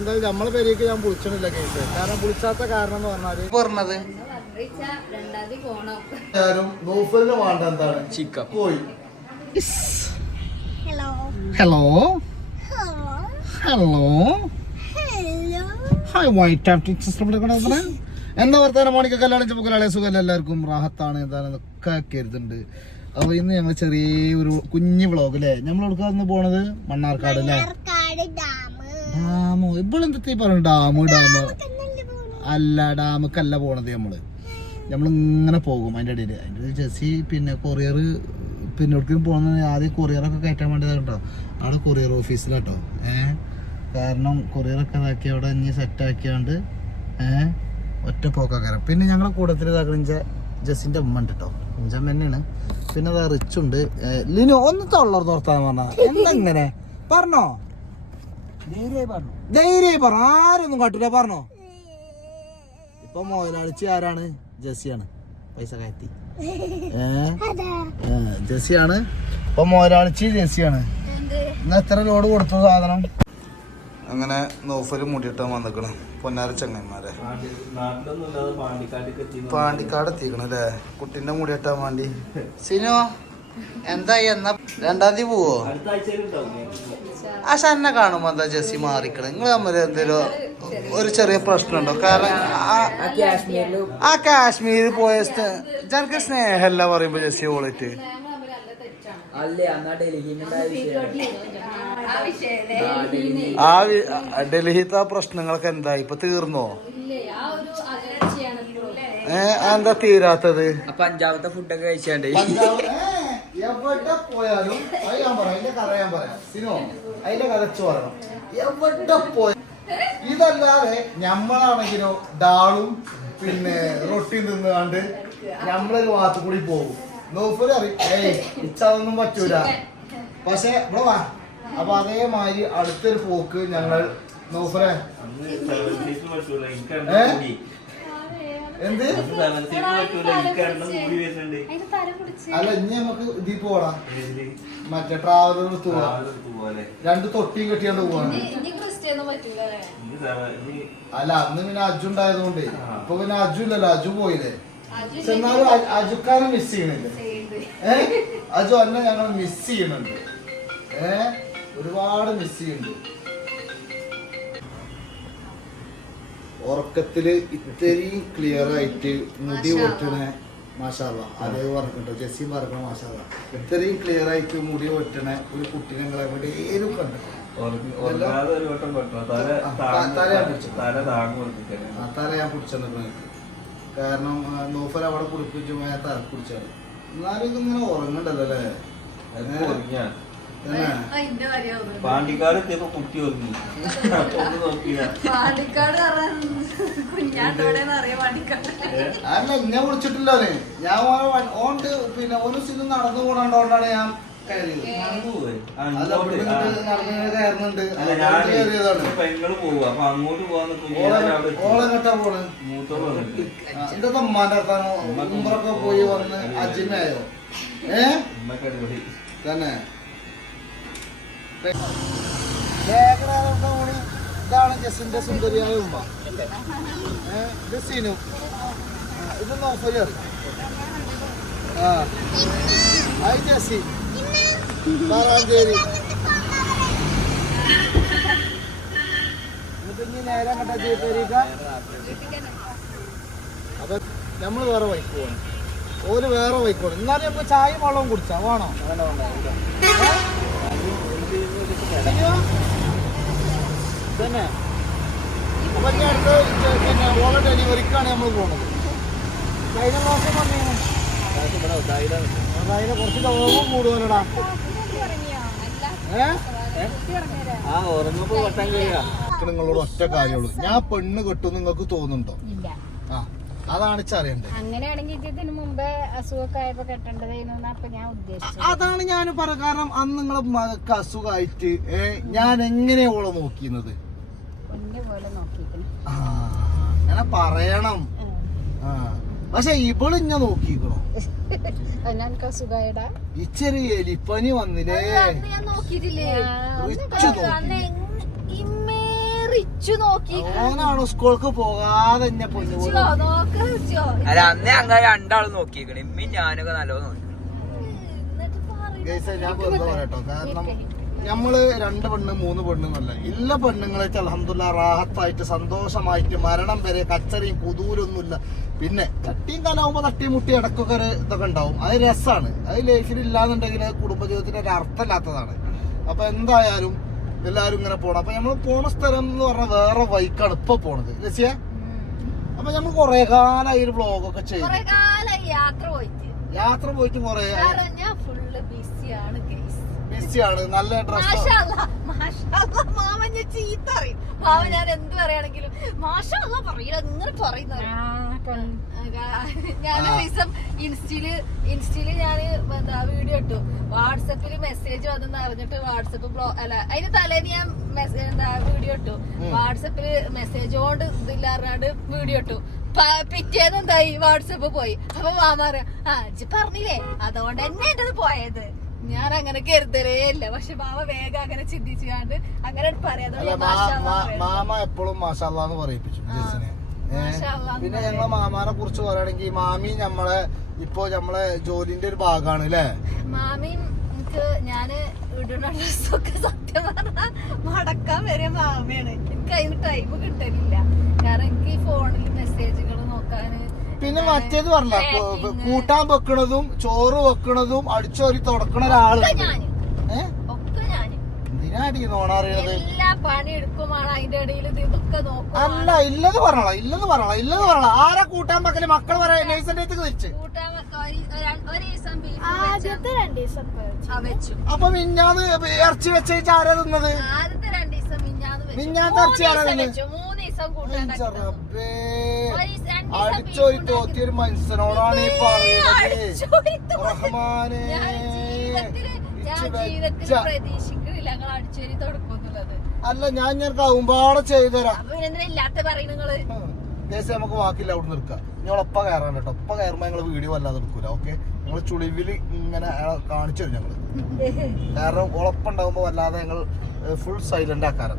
എന്തായാലും നമ്മളെ പേരേക്ക് ഞാൻ വിളിച്ചിട്ടില്ല കേസ്. കാരണം വിളിച്ചാത്ത കാരണം എന്ന് പറഞ്ഞാൽ പറഞ്ഞത്? ഞാനും നൂഫലിന് വേണ്ട എന്താണ്? ചിക്കൻ. കോഴി hello hello hello hello hello hi white after എന്താ വർത്താനം? മോണിക്ക കല്യാണിച്ച പൊക്കലാളെ സുഖം എല്ലാവർക്കും റാഹത്താണ് എന്താണ് ഒക്കെ കരുതുന്നുണ്ട്. അപ്പൊ ഇന്ന് ഞങ്ങൾ ചെറിയ ഒരു കുഞ്ഞു വ്ളോഗ് അല്ലേ? നമ്മൾ എടുക്കാൻ പോണത് മണ്ണാർക്കാട് അല്ലേ? ഡാമോ? ഇവളെന്തൊക്കെ പറഞ്ഞു ഡാമ് ഡാമ്. അല്ല ഡാമക്കല്ല പോണത് നമ്മൾ നമ്മൾ ഇങ്ങനെ പോകും അതിന്റെ ഇടയിൽ അതിന്റെ ഇടയിൽ ജെസ്സി പിന്നെ കൊറിയർ പിന്നെ എവിടേക്കും പോകുന്നത് ആദ്യം കൊറിയറൊക്കെ കയറ്റാൻ വേണ്ടിയത് കേട്ടോ അവിടെ കൊറിയർ ഓഫീസിലാട്ടോ ഏഹ് കാരണം കൊറിയറൊക്കെ ഇതാക്കി അവിടെ ഇനി സെറ്റ് ആക്കിയാണ്ട് ഏഹ് ഒറ്റ പോക്കാക്കാരം. പിന്നെ ഞങ്ങളെ കൂട്ടത്തിൽ ഇതാക്കണ ജസിന്റെ ഉമ്മ ഉണ്ട് കേട്ടോ കുഞ്ചമ്മ തന്നെയാണ്. പിന്നെ അതാ റിച്ചുണ്ട് ലിനു ഒന്ന് തൊള്ളർ തോർത്താൻ പറഞ്ഞ എന്തെങ്ങനെ പറഞ്ഞോ. ധൈര്യമായി പറഞ്ഞു. ആരൊന്നും കാട്ടൂല പറഞ്ഞോ. ഇപ്പൊ മുതലാളിച്ചി ആരാണ്? ജസിയാണ് പൈസ കയറ്റി. ഏ? ജെസ്സിയാണ്. ഇപ്പൊ മുതലാളിച്ചി ജസിയാണ് ഇന്ന് എത്ര ലോഡ് കൊടുത്തു സാധനം? അങ്ങനെ നോഫൽ മുടിയിട്ട് വന്നിക്കണ്. പൊന്നാര ചങ്ങന്മാരെ. പാണ്ടിക്കാട് എത്തിക്കണല്ലേ കുട്ടിന്റെ മുടിയിട്ടാ വേണ്ടി സിനോ എന്തായി? എന്നാ രണ്ടാം തീയതി പോവോ? ആ ഷന്നെ കാണും എന്താ ജെസ്സി മാറിക്കണം? നിങ്ങൾ തമ്മിൽ എന്തേലും ഒരു ചെറിയ പ്രശ്നമുണ്ടോ? കാരണം ആ- കാശ്മീരിൽ കാശ്മീർ പോയ ജനക്ക് സ്നേഹമല്ല പറയുമ്പോ ജെസ്സി ഓളിട്ട്. ആ ഡൽഹിത്തെ ആ പ്രശ്നങ്ങളൊക്കെ എന്താ? ഇപ്പൊ തീർന്നോ? ഏ എന്താ തീരാത്തത്? പഞ്ചാബത്തെ ഫുഡൊക്കെ കഴിച്ചാണ്ട്. എവിടെ പോയാലും അത് ഞാൻ പറയാം അതിന്റെ കഥ ഞാൻ പറയാം. സിനോ അതിന്റെ കഥച്ചു പറയണം. എവിടെ പോയ ഇതല്ലാതെ ഞമ്മളാണെങ്കിലോ ഡാളും പിന്നെ റൊട്ടിയും നിന്നുകൊണ്ട് ഞമ്മളൊരു ഭാഗത്ത് കൂടി പോകും. നോഫൽ അറിയും ഏയ് ഇച്ചതൊന്നും പറ്റൂല. പക്ഷെ ഇവിടെ വാ. അപ്പൊ അതേമാതിരി അടുത്തൊരു പോക്ക് ഞങ്ങൾ നോഫലെ. ഏ? എന്ത്? അല്ല ഇനി നമുക്ക് ഇതിൽ പോടാ. മറ്റേ ട്രാവലർ രണ്ട് തൊട്ടിയും കെട്ടിയാണ്ട് പോവാണ് അല്ല അന്ന് പിന്നെ അജു ഉണ്ടായതുകൊണ്ട്. ഇപ്പൊ പിന്നെ അജു ഇല്ലല്ലോ അജു പോയില്ലേ? ചെന്നാലും എന്നാലും അജുക്കാരെ മിസ് ചെയ്യണില്ലേ? ഏ? അജു അന്നെ ഞങ്ങൾ മിസ് ചെയ്യണുണ്ട് ഏ? ഒരുപാട് മിസ് ചെയ്യുന്നുണ്ട്. ഉറക്കത്തിൽ ഇത്രയും ക്ലിയർ ആയിട്ട് മുടി വെട്ടണ മാഷാല്ല അതേ പറഞ്ഞിട്ടോ ജെസ്സി പറഞ്ഞ മാഷാല്ല ഇത്രയും ക്ലിയർ ആയിട്ട് മുടി വെട്ടണ ഒരു കുട്ടീനെ നിങ്ങൾ എവിടെയും കണ്ടു ആ തല ഞാൻ പിടിച്ചു. കാരണം നോഫൽ അവിടെ കുടിപ്പിച്ചു തല കുടിച്ചാണ്. എന്നാലും ഇതിങ്ങനെ ഉറങ്ങണ്ടല്ലോ അല്ലേ? പാണ്ടിക്കാട് എത്തിയപ്പോ കുട്ടി ഒതുങ്ങി പാണ്ടിക്കാട് അല്ല എന്നെ വിളിച്ചിട്ടില്ല ഞാൻ ഓണ്ട് പിന്നെ ഒരു സിനിമ നടന്നു പോണോണ്ടാണ് ഞാൻ പോയി. പെങ്ങൾ അപ്പൊ അങ്ങോട്ട് പോവാൻ നിൽക്കുമ്പോ വന്ന് അജിനായോ ഏ? തന്നെ. ഇതാണ് ജസിന്റെ സുന്ദരിയായ ഉമ്മ. ഇത് സീനു ഇത് നോഫലി ആ. ജസി. താറാഞ്ചേരി എന്നിട്ട് ഇനി നേരെ കണ്ട ജീപ്പേരിക്ക അപ്പൊ നമ്മൾ വേറെ വൈക്ക് പോകണം ഓര് വേറെ വൈക്ക് പോകണം എന്നാലും നമുക്ക് ചായ വെള്ളവും കുടിച്ചാ. വേണോ? ശരിയോ? തന്നെ അപ്പൊ അടുത്ത ഇത് പിന്നെ ഓള ഡെലിവറിക്കാണ് നമ്മൾ പോകുന്നത് കഴിഞ്ഞ മാസം പറഞ്ഞു അതിന് കുറച്ച് ലോകം കൂടുതലടാ ആ വട്ടം കഴിയാ നിങ്ങളോട് ഒറ്റ കാര്യമുള്ളൂ. ഞാൻ പെണ്ണ് കെട്ടും നിങ്ങൾക്ക് തോന്നുന്നുണ്ടോ? അതാണ് അറിയണ്ടത്. അങ്ങനെയാണെങ്കിൽ ഇതിന് മുമ്പേ അസുഖമൊക്കെ ആയപ്പോ കെട്ടേണ്ടതായിരുന്നു അപ്പൊ ഞാൻ ഉദ്ദേശിച്ചത്. അതാണ് ഞാൻ പറ കാരണം അന്ന് നിങ്ങളെ മകൾക്ക് അസുഖമായിട്ട് ഞാൻ എങ്ങനെ ഓളെ നോക്കിയിരുന്നത്? അങ്ങനെ പറയണം. ആ. പക്ഷെ ഇവൾ ഇന്നെ നോക്കിക്കണോ ഇച്ചെറിയ എലിപ്പനി വന്നില്ലേ? ഞാൻ നോക്കിയിട്ടില്ലേ? റിച്ച് നോക്കി. റിച്ചു നോക്കി ഓനാണോ സ്കൂൾക്ക് പോകാതെ എന്നെ പൊന്നു നോക്ക് റിച്ചോ. അല്ല അന്ന് ഞങ്ങൾ രണ്ടാളും നോക്കിയേക്കണ്. ഇമ്മി ഞാനൊക്കെ നല്ലോണം നോക്കി. ഞാൻ പറയട്ടോ. കാരണം നമ്മൾ രണ്ട് പെണ്ണ് മൂന്ന് പെണ്ണ് എന്നല്ല എല്ലാ പെണ്ണുങ്ങളെ അലഹമുല്ല റാഹത്തായിട്ട് സന്തോഷമായിട്ട് മരണം വരെ കച്ചറിയും കുതൂരൊന്നുമില്ല. പിന്നെ തട്ടിയും കലാവുമ്പോ തട്ടിയും മുട്ടി ഇടക്കൊക്കെ ഒരു ഇതൊക്കെ ഉണ്ടാവും. അത് രസമാണ് അത് ലൈഫിൽ ഇല്ലാന്നുണ്ടെങ്കിൽ കുടുംബജീവിതത്തിന് ഒരു അർത്ഥമില്ലാത്തതാണ്. അപ്പൊ എന്തായാലും എല്ലാരും ഇങ്ങനെ പോണം. അപ്പൊ നമ്മൾ പോണ സ്ഥലം എന്ന് പറഞ്ഞാൽ വേറെ വൈക്കാണ് ഇപ്പൊ പോണത്. ലക്ഷ്യ അപ്പൊ നമ്മൾ കൊറേ കാലമായി ഒരു വ്ളോഗൊക്കെ ചെയ്തു. യാത്ര പോയിട്ട്. യാത്ര പോയിട്ട് കൊറേ ഞാൻ ഫുള്ള് ബിസിയാണ് ബിസിയാണ് നല്ല ഡ്രസ് മാമൻ ഞാൻ ചീത്ത അറിയും മാമൻ ഞാൻ എന്ത് പറയുകയാണെങ്കിലും മാഷ പറയില്ല ഇങ്ങനെ പറയുന്ന ഞാൻ. ദിവസം ഇൻസ്റ്റയിൽ ഇൻസ്റ്റയിൽ ഞാൻ എന്താ വീഡിയോ ഇട്ടു. വാട്സപ്പിൽ മെസ്സേജ് വന്നെന്ന് അറിഞ്ഞിട്ട് വാട്സപ്പ് ബ്ലോ അല്ല അതിന് തലേന്ന് ഞാൻ എന്താ വീഡിയോ ഇട്ടു. വാട്സപ്പിൽ മെസ്സേജ് കൊണ്ട് ഇതില്ലാണ്ട് വീഡിയോ ഇട്ടു. പിറ്റേന്ന് എന്തായി? വാട്സപ്പ് പോയി. അപ്പൊ മാമ പറയാ ആ ഇജ്ജ് പറഞ്ഞില്ലേ? അതുകൊണ്ട് തന്നെ എന്റെ പോയത്. ഞാൻ അങ്ങനെ കരുതലേ ഇല്ല. പക്ഷെ മാമ വേഗം അങ്ങനെ ചിന്തിച്ചുകൊണ്ട് അങ്ങനെ പറയാതെ മാമ എപ്പോഴും മാഷാല്ലാന്ന് പറയിപ്പിച്ചു? മാഷാല്ലാന്ന് പിന്നെ ഞങ്ങളെ മാമാനെ കുറിച്ച് പറയുകയാണെങ്കിൽ മാമി നമ്മളെ ഇപ്പൊ നമ്മളെ ജോലിന്റെ ഒരു ഭാഗമാണ് അല്ലേ മാമിയും എനിക്ക് ഞാൻ ഇടുന്ന ഡ്രസ്സൊക്കെ സത്യം പറഞ്ഞാ മടക്കാൻ വരെ മാമയാണ്. എനിക്ക് അതിന് ടൈം കിട്ടലില്ല. കാരണം എനിക്ക് ഈ ഫോണിൽ മെസ്സേജുകൾ പിന്നെ മറ്റേത് പറഞ്ഞ കൂട്ടാൻ വെക്കണതും ചോറ് വെക്കണതും അടിച്ചോരി തുടക്കണ ഒരാൾ. ഏഹ് അല്ല ഇല്ലത് പറഞ്ഞോളാം ഇല്ലത് പറഞ്ഞോളാം ഇല്ലത് പറഞ്ഞോളാം. ആരാ കൂട്ടാൻ പക്കൽ മക്കൾ പറയാ നേഴ്സിന്റെ അടുത്ത് തിരിച്ച് അപ്പൊ മിഞ്ഞാന്ന് ഇറച്ചി വെച്ച് ആരാ തിന്നത്? മിഞ്ഞാന്ന് ഇറച്ചി ആരാ മൂന്ന് ഇറച്ചിയാണോ ദിവസം തിന്നത്? അടിച്ചോരി beef തോത്തിയ ഒരു മനുഷ്യനോടാണ് ഈ പറയുന്നത് അല്ല ഞാൻ ഞാൻ കൗമ്പാടെ ചെയ്തുതരാം. ദേശം നമുക്ക് വാക്കില്ല അവിടെ നിർക്കാം ഞങ്ങൾ ഒപ്പ കയറാൻ കേട്ടോ. ഒപ്പ കയറുമ്പോ ഞങ്ങൾ വീഡിയോ അല്ലാതെ എടുക്കൂല ഓക്കെ? ഞങ്ങൾ ചുളിവിൽ ഇങ്ങനെ കാണിച്ചു തരും ഞങ്ങൾ. കാരണം ഉളപ്പുണ്ടാകുമ്പോ വല്ലാതെ ഞങ്ങൾ ഫുൾ സൈലന്റ് ആക്കാരം.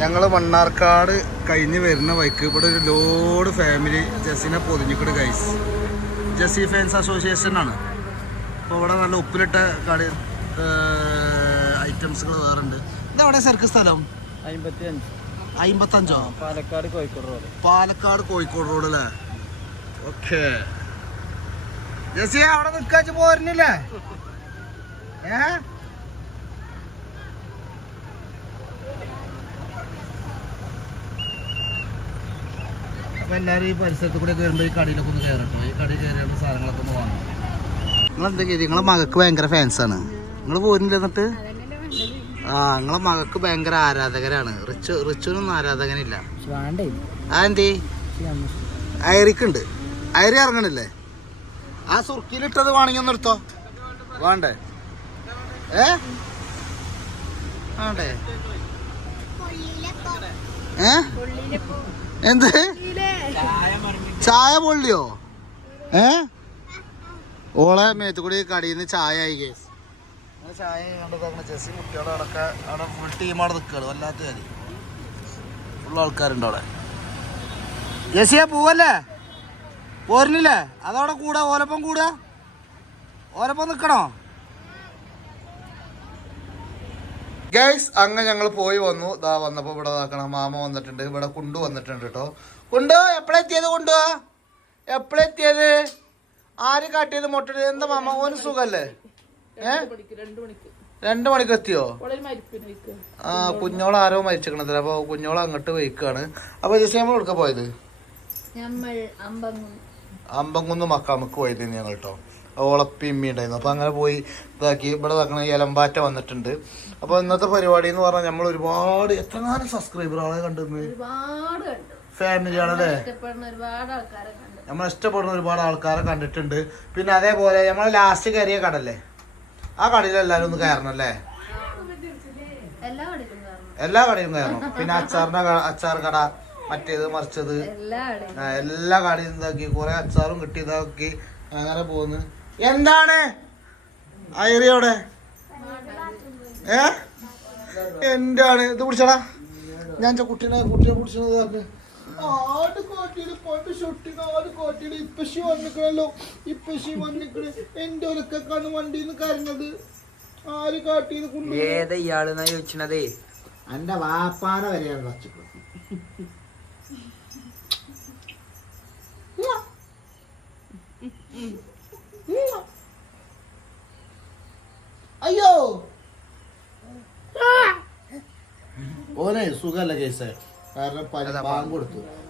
ഞങ്ങൾ മണ്ണാർക്കാട് കഴിഞ്ഞ് വരുന്ന വൈക്ക് ഇവിടെ ഒരു ലോഡ് ഫാമിലി ജസിനെ പൊതിഞ്ഞിക്കട് ഗൈസ് ജസി ഫാൻസ് അസോസിയേഷൻ ആണ്. അപ്പോൾ ഇവിടെ നല്ല ഉപ്പിലിട്ട കടി ഐറ്റംസുകൾ വേറെ ഉണ്ട് ഇതെവിടെ സർക്ക് സ്ഥലം? അമ്പത്തഞ്ചോ? പാലക്കാട് കോഴിക്കോട് റോഡ്. പാലക്കാട് കോഴിക്കോട് റോഡ് അല്ലേ? ഓക്കെ. ജസി അവിടെ നിൽക്കാച്ച് പോരുന്നില്ലേ? ഏ? അപ്പൊ എല്ലാരും ഈ പരിസരത്ത് കൂടെ കയറുമ്പോൾ ഈ കടയിലൊക്കെ ഒന്ന് കയറട്ടോ ഈ കടയിൽ കയറിയാണ് സാധനങ്ങളൊക്കെ ഒന്ന് വാങ്ങും. നിങ്ങൾ എന്താ ചെയ്ത് നിങ്ങളെ മകക്ക് ഭയങ്കര ഫാൻസ് ആണ്. നിങ്ങൾ പോരുന്നില്ല എന്നിട്ട്? ആ നിങ്ങളെ മകക്ക് ഭയങ്കര ആരാധകരാണ്. റിച്ചു റിച്ചുനൊന്നും ആരാധകനില്ല. വേണ്ടേ. ആ എന്തേ അയറിക്കുണ്ട്. അയറി ഇറങ്ങണില്ലേ? ആ സുർക്കിയിലിട്ടത് വേണമെങ്കിൽ ഒന്ന് എടുത്തോ. വേണ്ടേ. ഏ? വേണ്ടേ. ഏ? എന്ത്? ചായ പൊള്ളിയോ? ഏ? ഓളെ മേത്തുകൂടി നിന്ന് ചായ ആയി കേസ് ചായ ചെസ്സി ഫുൾ വല്ലാത്ത ഫുൾ ജെസ്സിയാ പോവല്ലേ? പോരുന്നില്ലേ? അതവിടെ കൂടാ ഓലപ്പം കൂടാ? ഓലപ്പം നിക്കണോ? ഗൈസ് അങ്ങ് ഞങ്ങൾ പോയി വന്നു. ദാ വന്നപ്പോ ഇവിടെ നോക്കണം. മാമ വന്നിട്ടുണ്ട്. ഇവിടെ കുണ്ടു വന്നിട്ടുണ്ട് കേട്ടോ കുണ്ടു എപ്പോഴെത്തിയത് കൊണ്ടുവാ എപ്പോഴെത്തിയത് ആര് കാട്ടിയത് മുട്ടത് എന്താ മാമ? ഓന് സുഖല്ലേ? ഏ? രണ്ടു മണിക്ക് എത്തിയോ? ആ കുഞ്ഞോൾ ആരോ മരിച്ചിരിക്കണത് അപ്പൊ കുഞ്ഞോൾ അങ്ങോട്ട് വയ്ക്കാണ് അപ്പൊ ജസ്റ്റ് നമ്മൾ എടുക്കാൻ പോയത്? നമ്മൾ അമ്പങ്ങും അമ്പങ്കുന്ന് മക്കാമക്ക് പോയത് ഞങ്ങൾ കേട്ടോ ഓളപ്പിമ്മി ഉണ്ടായിരുന്നു. അപ്പം അങ്ങനെ പോയി ഇതാക്കി. ഇവിടെ ഇതാക്കണ ഇലമ്പാറ്റ വന്നിട്ടുണ്ട്. അപ്പൊ ഇന്നത്തെ പരിപാടി എന്ന് പറഞ്ഞാൽ നമ്മൾ ഒരുപാട് എത്രങ്ങാനും സബ്സ്ക്രൈബർ ആളെ കണ്ടിരുന്നു? ഒരുപാട് കണ്ടു. ഫാമിലി ആണല്ലേ ഇഷ്ടപ്പെടുന്ന ഒരുപാട് ആൾക്കാരെ കണ്ടു. നമ്മൾ ഇഷ്ടപ്പെടുന്ന ഒരുപാട് ആൾക്കാരെ കണ്ടിട്ടുണ്ട്. പിന്നെ അതേപോലെ നമ്മൾ ലാസ്റ്റ് കയറിയ കടല്ലേ? ആ കടയിൽ എല്ലാവരും ഒന്ന് കയറണം അല്ലേ? എല്ലാ കടയും കയറണം. പിന്നെ അച്ചാറിന്റെ അച്ചാർ കട മറ്റേത് മറിച്ചത്. എല്ലാ കടയും ഇതാക്കി. കുറെ അച്ചാറും കിട്ടി ഇതാക്കി അങ്ങനെ പോന്ന്. എന്താണ്? ഐറിയോടെ ഏ? എന്താണ്? ഇത് പിടിച്ചടാ ഞാൻ ചെ കുട്ടീനെ കുട്ടിയെ പിടിച്ചത് ആട് കോട്ടിയിൽ പണ്ട് ഷൊട്ടിന് ആട് കോട്ടിയിൽ ഇപ്പശി വന്നിക്കണല്ലോ. ഇപ്പശി വന്നിക്കണ്. എന്റെ ഒരക്കാണ് വണ്ടിന്ന് കരഞ്ഞത്. ആര് കാട്ടിയത് കൊണ്ടു ഏതാ ഇയാളെന്നാ ചോദിച്ചണതേ? എന്റെ വാപ്പാന വരെയാണ് വച്ചിട്ട് അയ്യോ. ഓനെ സുഖല്ല കേസ്. കാരണം ബാങ്ക് കൊടുത്തു.